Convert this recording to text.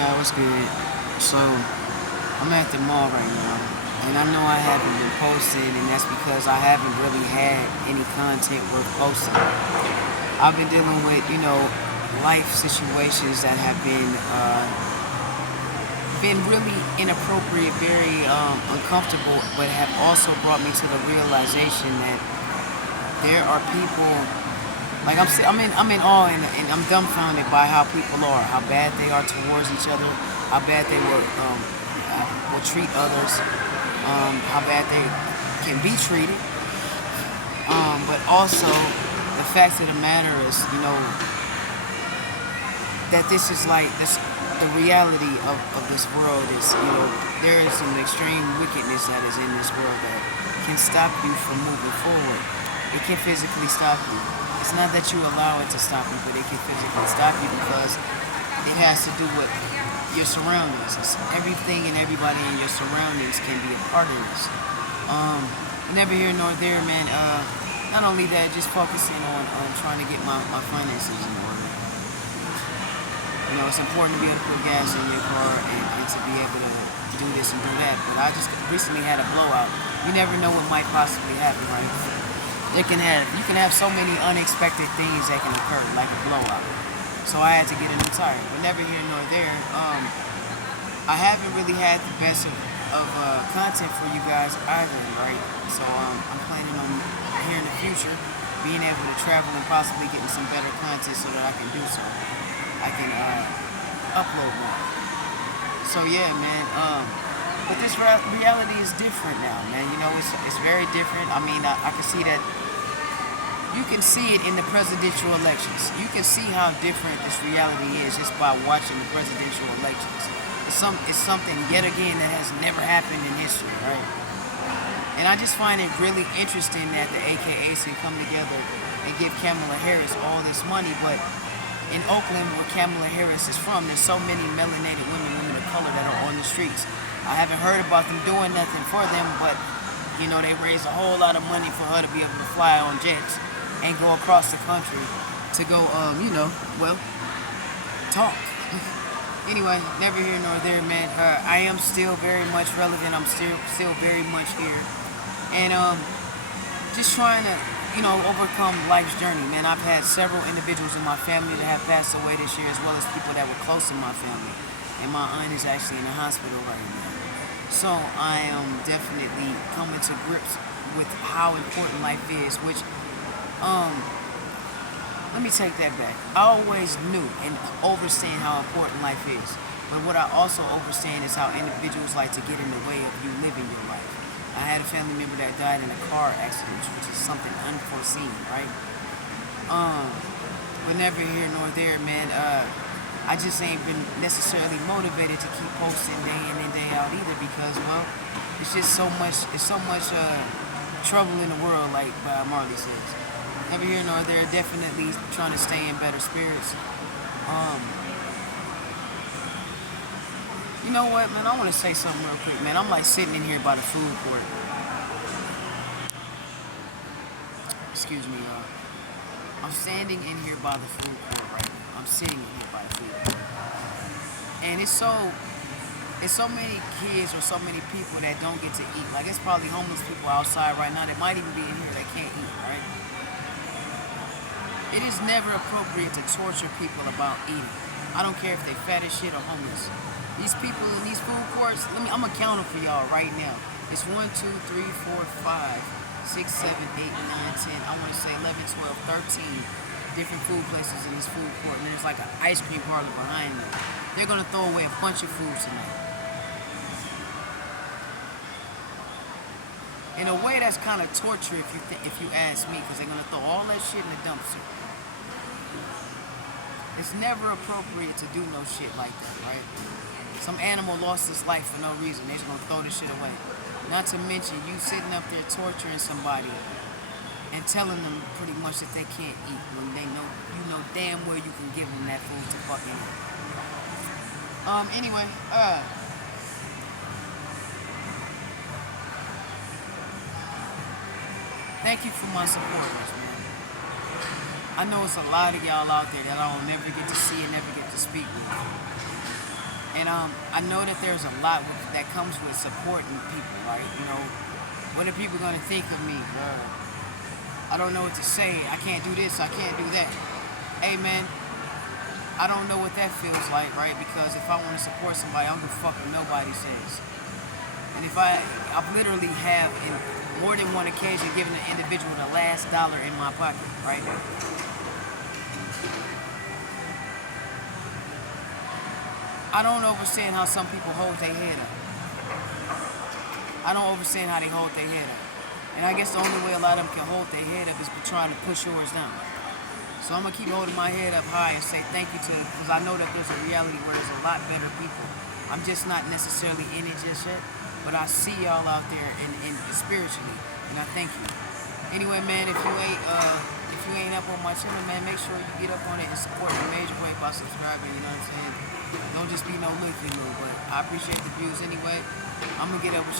Yeah, what's good? So, I'm at the mall right now, and I know I haven't been posting, and that's because I haven't really had any content worth posting. I've been dealing with, life situations that have been really inappropriate, very uncomfortable, but have also brought me to the realization that there are people. Like I'm in awe and I'm dumbfounded by how people are, how bad they are towards each other, how bad they will treat others, how bad they can be treated. But also the fact of the matter is, that this is like this. The reality of this world is, there is some extreme wickedness that is in this world that can stop you from moving forward. It can physically stop you. It's not that you allow it to stop you, but it can physically stop you because it has to do with your surroundings. It's everything and everybody in your surroundings can be a part of this. Never here nor there, man. Not only that, just focusing on trying to get my finances in order. It's important to be able to put gas in your car and to be able to do this and do that. But I just recently had a blowout. You never know what might possibly happen, right? You can have so many unexpected things that can occur, like a blowout. So I had to get a new tire. But never here nor there. I haven't really had the best of content for you guys either, right? So I'm planning on here in the future being able to travel and possibly getting some better content so that I can do so. I can upload more. So yeah, man. But this reality is different now, man. It's very different. I mean, I can see that. You can see it in the presidential elections. You can see how different this reality is just by watching the presidential elections. It's something yet again that has never happened in history, right? And I just find it really interesting that the AKAs can come together and give Kamala Harris all this money, but in Oakland, where Kamala Harris is from, there's so many melanated women of color that are on the streets. I haven't heard about them doing nothing for them, but they raised a whole lot of money for her to be able to fly on jets and go across the country to go, talk. Anyway, never here nor there, man. I am still very much relevant. I'm still very much here, and just trying to overcome life's journey, man. I've had several individuals in my family that have passed away this year, as well as people that were close in my family. And my aunt is actually in the hospital right now. So I am definitely coming to grips with how important life is, which, let me take that back. I always knew and understand how important life is. But what I also understand is how individuals like to get in the way of you living your life. I had a family member that died in a car accident, which is something unforeseen, right? But never here nor there, man. I just ain't been necessarily motivated to keep posting day in and day out either because, it's just so much. It's so much trouble in the world, like Marley says. Never here nor there. Definitely trying to stay in better spirits. You know what, man? I want to say something real quick, man. I'm like sitting in here by the food court. Excuse me, y'all. I'm standing in here by the food court right now. I'm sitting in here by the food court. And it's so many kids or so many people that don't get to eat. Like, it's probably homeless people outside right now that might even be in here that can't eat, right? It is never appropriate to torture people about eating. I don't care if they fat as shit or homeless. These people in these food courts, I'm gonna count them for y'all right now. It's 1, 2, 3, 4, 5, 6, 7, 8, 9, 10. I want to say 11, 12, 13 different food places in this food court. And there's like an ice cream parlor behind them. They're gonna throw away a bunch of food tonight. In a way, that's kind of torture if you ask me, because they're gonna throw all that shit in the dumpster. It's never appropriate to do no shit like that, right? Some animal lost its life for no reason. They're just gonna throw this shit away. Not to mention you sitting up there torturing somebody and telling them pretty much that they can't eat when you know damn well you can give them that food to fucking eat. Anyway, thank you for my supporters, man. I know it's a lot of y'all out there that I will never get to see and never get to speak with. And I know that there's a lot that comes with supporting people, right? You know, what are people gonna think of me? I don't know what to say. I can't do this. I can't do that. Hey, man, I don't know what that feels like, right? Because if I want to support somebody, I don't give a fuck what nobody says. And if I literally have in more than one occasion given an individual the last dollar in my pocket, right? I don't understand how some people hold their head up. I don't understand how they hold their head up. And I guess the only way a lot of them can hold their head up is by trying to push yours down. So I'm gonna keep holding my head up high and say thank you to, because I know that there's a reality where there's a lot better people. I'm just not necessarily in it just yet, but I see y'all out there in spiritually, and I thank you. Anyway, man, if you ain't up on my channel, man, make sure you get up on it and support in a major way by subscribing. You know what I'm saying? Don't just be no looky little, but I appreciate the views anyway. I'm gonna get up with y'all.